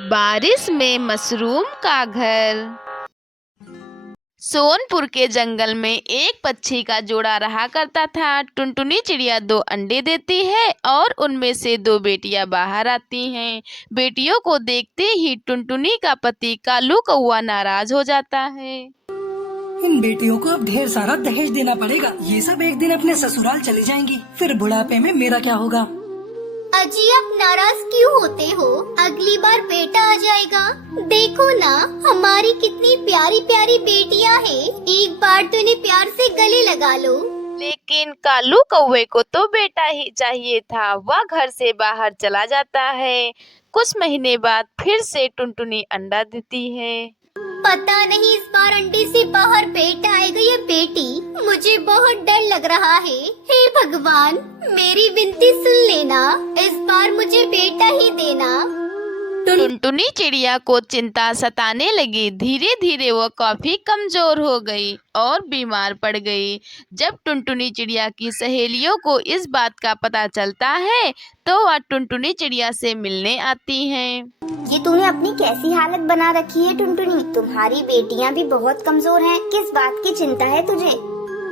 बारिश में मशरूम का घर। सोनपुर के जंगल में एक पक्षी का जोड़ा रहा करता था। टुनटुनी चिड़िया 2 अंडे देती है और उनमें से 2 बेटियां बाहर आती हैं। बेटियों को देखते ही टुनटुनी का पति कालू कौवा नाराज हो जाता है। इन बेटियों को अब ढेर सारा दहेज देना पड़ेगा। ये सब एक दिन अपने ससुराल चली जाएंगी, फिर बुढ़ापे में मेरा क्या होगा। अजी आप नाराज क्यों होते हो? अगली बार बेटा आ जाएगा। देखो ना हमारी कितनी प्यारी प्यारी बेटियां हैं। एक बार तो इन्हें प्यार से गले लगा लो। लेकिन कालू कौवे को तो बेटा ही चाहिए था। वह घर से बाहर चला जाता है। कुछ महीने बाद फिर से टुनटुनी अंडा देती है। पता नहीं इस बार अंडे से बाहर बेटा आएगा या बेटी। मुझे बहुत डर लग रहा है। हे भगवान मेरी विनती सुन लेना, इस बार मुझे बेटा ही देना। टुनटुनी चिड़िया को चिंता सताने लगी। धीरे धीरे वह काफी कमजोर हो गई और बीमार पड़ गई। जब टुनटुनी चिड़िया की सहेलियों को इस बात का पता चलता है तो वह टुनटुनी चिड़िया से मिलने आती हैं। ये तूने अपनी कैसी हालत बना रखी है टुनटुनी? तुम्हारी बेटियां भी बहुत कमजोर हैं। किस बात की चिंता है तुझे?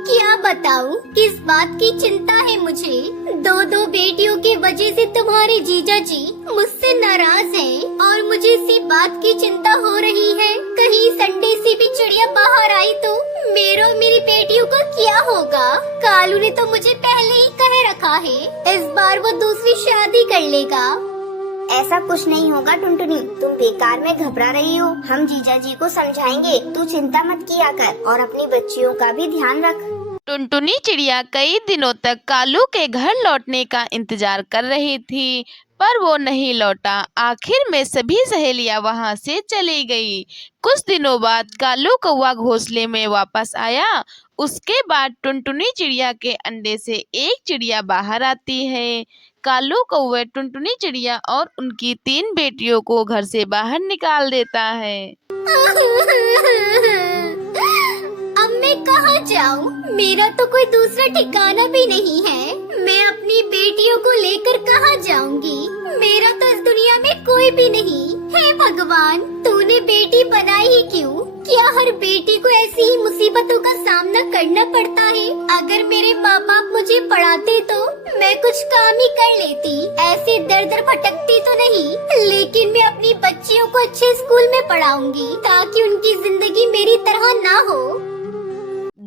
क्या बताऊं किस बात की चिंता है मुझे? 2 बेटियों की वजह से तुम्हारे जीजा जी मुझसे नाराज हैं और मुझे इसी बात की चिंता हो रही है। कहीं संडे से भी चिड़िया बाहर आई तो मेरी बेटियों का क्या होगा? कालू ने तो मुझे पहले ही कह रखा है इस बार वो दूसरी शादी कर लेगा। ऐसा कुछ नहीं होगा टुनटुनी, तुम बेकार में घबरा रही हो। हम जीजा जी को समझाएंगे, तू चिंता मत किया कर और अपनी बच्चियों का भी ध्यान रख। टुनटुनी चिड़िया कई दिनों तक कालू के घर लौटने का इंतजार कर रही थी, पर वो नहीं लौटा। आखिर में सभी सहेलियां वहां से चली गई। कुछ दिनों बाद कालू कौवा घोंसले में वापस आया। उसके बाद टुनटुनी चिड़िया के अंडे से एक चिड़िया बाहर आती है। कालू कौवे टुनटुनी चिड़िया और उनकी 3 बेटियों को घर से बाहर निकाल देता है। अब मैं कहाँ जाऊँ? मेरा तो कोई दूसरा ठिकाना भी नहीं है। मैं अपनी बेटियों को लेकर कहाँ जाऊँगी? मेरा तो इस दुनिया में कोई भी नहीं। हे भगवान तूने बेटी बनाई ही क्यों? क्या हर बेटी को ऐसी ही मुसीबतों का सामना करना पड़ता है? अगर मेरे माँ बाप मुझे पढ़ाते तो मैं कुछ काम ही कर लेती। ऐसे दर दर भटकती तो नहीं। लेकिन मैं अपनी बच्चियों को अच्छे स्कूल में पढ़ाऊंगी ताकि उनकी जिंदगी मेरी तरह ना हो।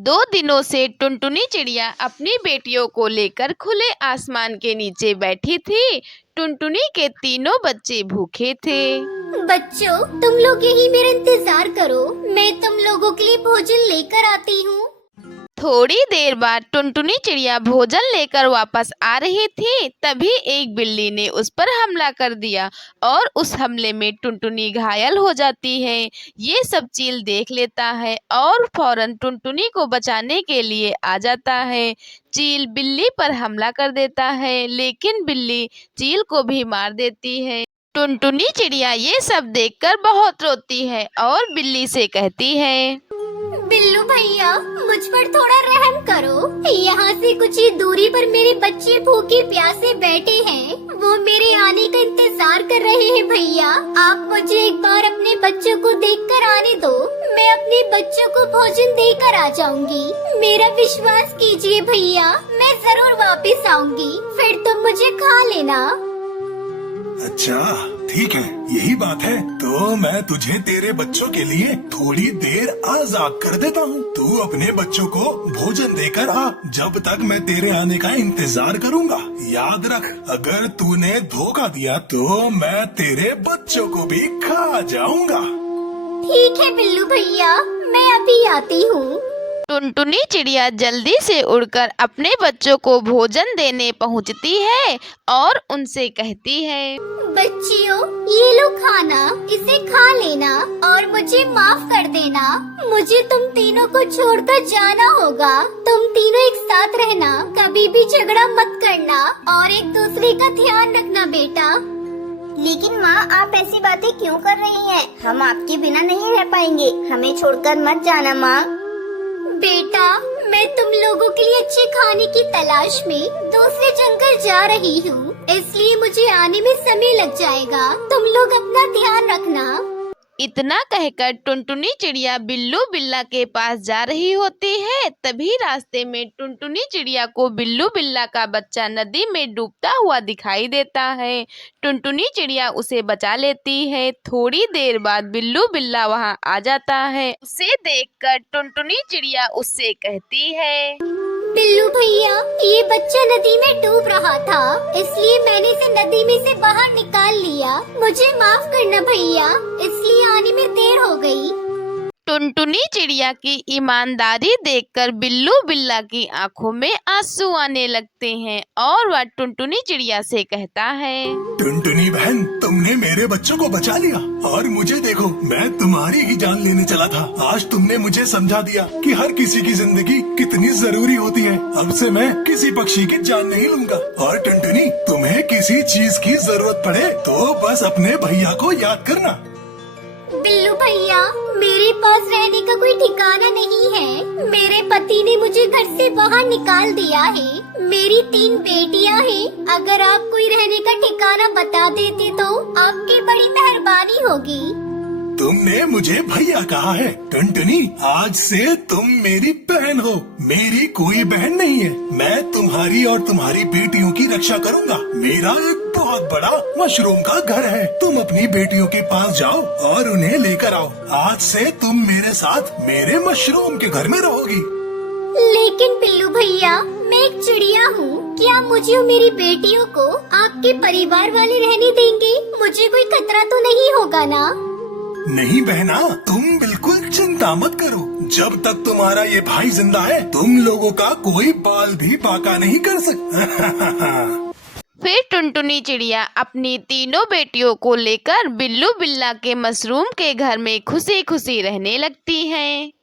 2 दिनों से टुनटुनी चिड़िया अपनी बेटियों को लेकर खुले आसमान के नीचे बैठी थी। टुनटुनी के तीनों बच्चे भूखे थे। बच्चों तुम लोग यही मेरा इंतजार करो, मैं तुम लोगों के लिए भोजन लेकर आती हूँ। थोड़ी देर बाद टुनटुनी चिड़िया भोजन लेकर वापस आ रही थी, तभी एक बिल्ली ने उस पर हमला कर दिया और उस हमले में टुनटुनी घायल हो जाती है। ये सब चील देख लेता है और फौरन टुनटुनी को बचाने के लिए आ जाता है। चील बिल्ली पर हमला कर देता है, लेकिन बिल्ली चील को भी मार देती है। टुनटुनी चिड़िया ये सब देखकर बहुत रोती है और बिल्ली से कहती है, बिल्लू भैया मुझ पर थोड़ा रहम करो। यहाँ से कुछ ही दूरी पर मेरे बच्चे भूखे प्यासे बैठे हैं। वो मेरे आने का इंतजार कर रहे हैं। भैया आप मुझे एक बार अपने बच्चों को देखकर आने दो। मैं अपने बच्चों को भोजन देकर आ जाऊंगी। मेरा विश्वास कीजिए भैया, मैं जरूर वापस आऊंगी, फिर तुम मुझे खा लेना। अच्छा ठीक है, यही बात है तो मैं तुझे तेरे बच्चों के लिए थोड़ी देर आजाद कर देता हूँ। तू अपने बच्चों को भोजन देकर आ, जब तक मैं तेरे आने का इंतजार करूँगा। याद रख, अगर तूने धोखा दिया तो मैं तेरे बच्चों को भी खा जाऊँगा। ठीक है बिल्लू भैया, मैं अभी आती हूँ। टुनटुनी चिड़िया जल्दी से उड़कर अपने बच्चों को भोजन देने पहुंचती है और उनसे कहती है, बच्चियों ये लो खाना, इसे खा लेना और मुझे माफ कर देना। मुझे तुम तीनों को छोड़कर जाना होगा। तुम तीनों एक साथ रहना, कभी भी झगड़ा मत करना और एक दूसरे का ध्यान रखना बेटा। लेकिन माँ आप ऐसी बातें क्यों कर रही हैं? हम आपके बिना नहीं रह पाएंगे, हमें छोड़कर मत जाना माँ। बेटा मैं तुम लोगों के लिए अच्छे खाने की तलाश में दूसरे जंगल जा रही हूँ, इसलिए मुझे आने में समय लग जाएगा। तुम लोग अपना ध्यान रखना। इतना कहकर टुनटुनी चिड़िया बिल्लू बिल्ला के पास जा रही होती है। तभी रास्ते में टुनटुनी चिड़िया को बिल्लू बिल्ला का बच्चा नदी में डूबता हुआ दिखाई देता है। टुनटुनी चिड़िया उसे बचा लेती है। थोड़ी देर बाद बिल्लू बिल्ला वहां आ जाता है। उसे देखकर टुनटुनी चिड़िया उससे कहती है, बिल्लू भैया, ये बच्चा नदी में डूब रहा था, इसलिए मैंने इसे नदी में से बाहर निकाल लिया। मुझे माफ करना भैया, इसलिए आने में देर हो गई। टुनटुनी चिड़िया की ईमानदारी देखकर बिल्लू बिल्ला की आंखों में आंसू आने लगते हैं और वह टुनटुनी चिड़िया से कहता है, टुनटुनी बहन, तुमने मेरे बच्चों को बचा लिया और मुझे देखो, मैं तुम्हारी ही जान लेने चला था। आज तुमने मुझे समझा दिया कि हर किसी की जिंदगी कितनी जरूरी होती है। अब से मैं किसी पक्षी की जान नहीं लूंगा। और टुनटुनी, तुम्हें किसी चीज की जरूरत पड़े तो बस अपने भैया को याद करना। बिल्लू भैया, मेरे पास रहने का कोई ठिकाना नहीं है। मेरे पति ने मुझे घर से बाहर निकाल दिया है। मेरी 3 बेटियां हैं। अगर आप कोई रहने का ठिकाना बता देते तो आपकी बड़ी मेहरबानी होगी। तुमने मुझे भैया कहा है। टुनटुनी, आज से तुम मेरी बहन हो। मेरी कोई बहन नहीं है। मैं तुम्हारी और तुम्हारी बेटियों की रक्षा करूंगा। मेरा एक बहुत बड़ा मशरूम का घर है। तुम अपनी बेटियों के पास जाओ और उन्हें लेकर आओ। आज से तुम मेरे साथ मेरे मशरूम के घर में रहोगी। लेकिन बिल्लू भैया, मैं एक चिड़िया हूँ। क्या मुझे और मेरी बेटियों को आपके परिवार वाले रहने देंगे? मुझे कोई खतरा तो नहीं होगा ना? नहीं बहना, तुम बिल्कुल चिंता मत करो। जब तक तुम्हारा ये भाई जिंदा है, तुम लोगों का कोई बाल भी बाका नहीं कर सकता। फिर टुनटुनी चिड़िया अपनी तीनों बेटियों को लेकर बिल्लू बिल्ला के मशरूम के घर में खुशी खुशी रहने लगती हैं।